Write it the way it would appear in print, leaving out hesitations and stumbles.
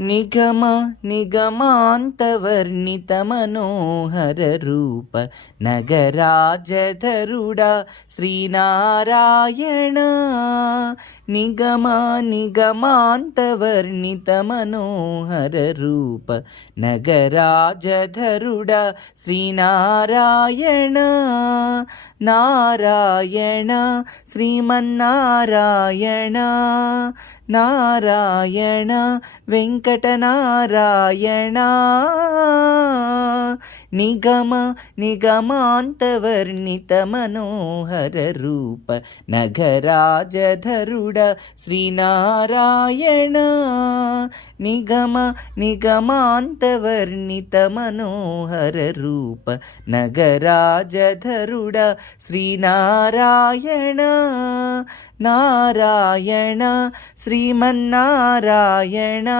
నిగమ నిగమాంతవర్ణిత Manohara Roopa నగరాజధరుడా Sri Narayana. నిగమ నిగమాంతవర్ణిత Manohara Roopa నగరాజధరుడా Sri Narayana. Narayana Srimannarayana Narayana Venkatanarayana. నిగమ నిగమాంతవర్ణిత Manohara Roopa నగరాజధరుడ Sri Narayana. నిగమ నిగమాంతవర్ణిత Manohara Roopa నగరాజధరుడ Sri Narayana. Narayana Srimannarayana.